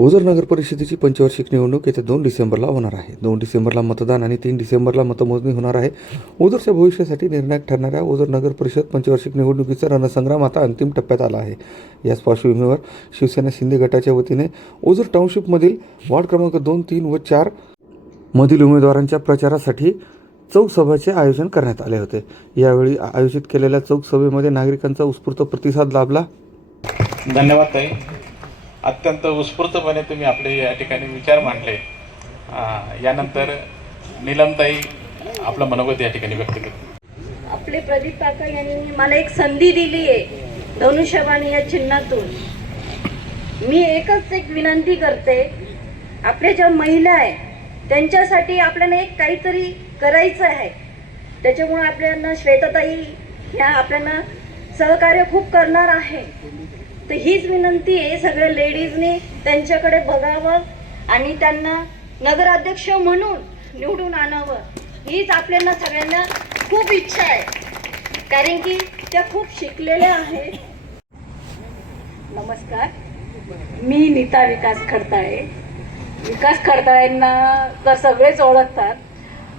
ओझर नगर परिषदेची पंचवार्षिक निवडणूक येत्या दोन डिसेंबरला होणार आहे. दोन डिसेंबरला मतदान आणि तीन डिसेंबरला मतमोजणी होणार आहे. ओझरच्या भविष्यासाठी निर्णायक ठरणाऱ्या ओझर नगर परिषद पंचवार्षिक निवडणुकीचा रणसंग्राम आता अंतिम टप्प्यात आला आहे. याच पार्श्वभूमीवर शिवसेना शिंदे गटाच्या वतीने ओझर टाउनशिपमधील वार्ड क्रमांक दोन तीन व चार मधील उमेदवारांच्या प्रचारासाठी चौक सभाचे आयोजन करण्यात आले होते. यावेळी आयोजित केलेल्या चौक सभेमध्ये नागरिकांचा उत्स्फूर्त प्रतिसाद लाभला. धन्यवाद ताई. अत्यंत उत्स्फूर्तपणे तुम्ही आपले या ठिकाणी विचार मांडले. यानंतर नीलमताई आपलं मनोगत या ठिकाणी व्यक्त केलं. आपले प्रदीप काका यांनी मला एक संधी दिली आहे धनुष्यबाणी या चिन्हातून. मी एकच एक विनंती करते आपल्या ज्या महिला आहे त्यांच्यासाठी आपल्याला एक काहीतरी करायचं आहे. त्याच्यामुळे आपल्याला श्वेताताई ह्या आपल्याला सहकार्य खूप करणार आहे. तर हीच विनंती आहे सगळ्या लेडीजने त्यांच्याकडे बघावं आणि त्यांना नगराध्यक्ष म्हणून निवडून आणावं. हीच आपल्याला सगळ्यांना खूप इच्छा आहे. कारण की त्या खूप शिकलेल्या आहेत. नमस्कार. मी नीता विकास खडताळे. विकास खडताळेंना तर सगळेच ओळखतात.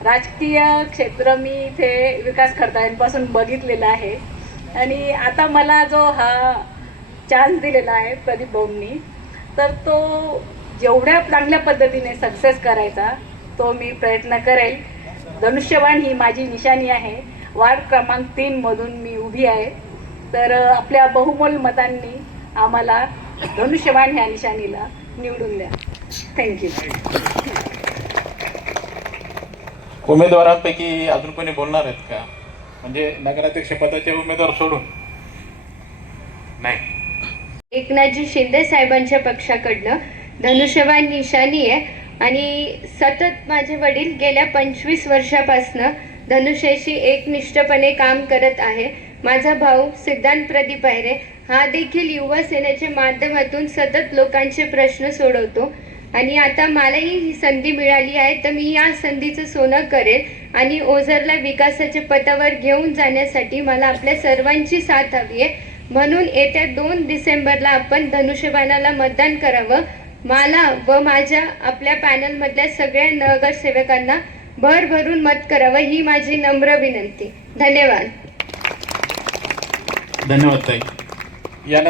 राजकीय क्षेत्र मी इथे विकास खडताळेंपासून बघितलेलं आहे. आणि आता मला जो हा चान्स दिलेला आहे प्रदीप भाऊंनी. तर तो जेवढ्या चांगल्या पद्धतीने सक्सेस करायचा तो मी प्रयत्न करेल. धनुष्यबाण ही माझी निशाणी आहे. वार्ड क्रमांक तीन मधून मी उभी आहे. तर आपल्या बहुमोल मतांनी आम्हाला धनुष्यबाण ह्या निशाणीला निवडून द्या. थँक्यू उमेदवारांपैकी अजून कोणी बोलणार आहेत का? म्हणजे नगराध्यक्ष पदाचे उमेदवार सोडून? नाही. एकनाथजी शिंदे साहेबांच्या पक्षाकडनं. धनुष्यबाण निशाणी आहे. आणि सतत माझे वडील गेल्या पंचवीस वर्षापासनं धनुष्याशी एकनिष्ठपणे काम करत आहे. माझा भाऊ सिद्धांत प्रदीप आहेरे हा देखील युवा सेनेच्या माध्यमातून सतत लोकांचे प्रश्न सोडवतो. आणि आता मलाही ही संधी मिळाली आहे तर मी या संधीचं सोनं करेल आणि ओझरला विकासाच्या पथावर घेऊन जाण्यासाठी मला आपल्या सर्वांची साथ हवी आहे. म्हणून येत्या दोन डिसेंबरला आपण धनुष्यबाणाला मतदान करावं. मला व माझ्या आपल्या पॅनलमधल्या सगळ्या नगरसेवकांना भरभरून मत करावं ही माझी नम्र विनंती. धन्यवाद. धन्यवाद ताई. यानंतर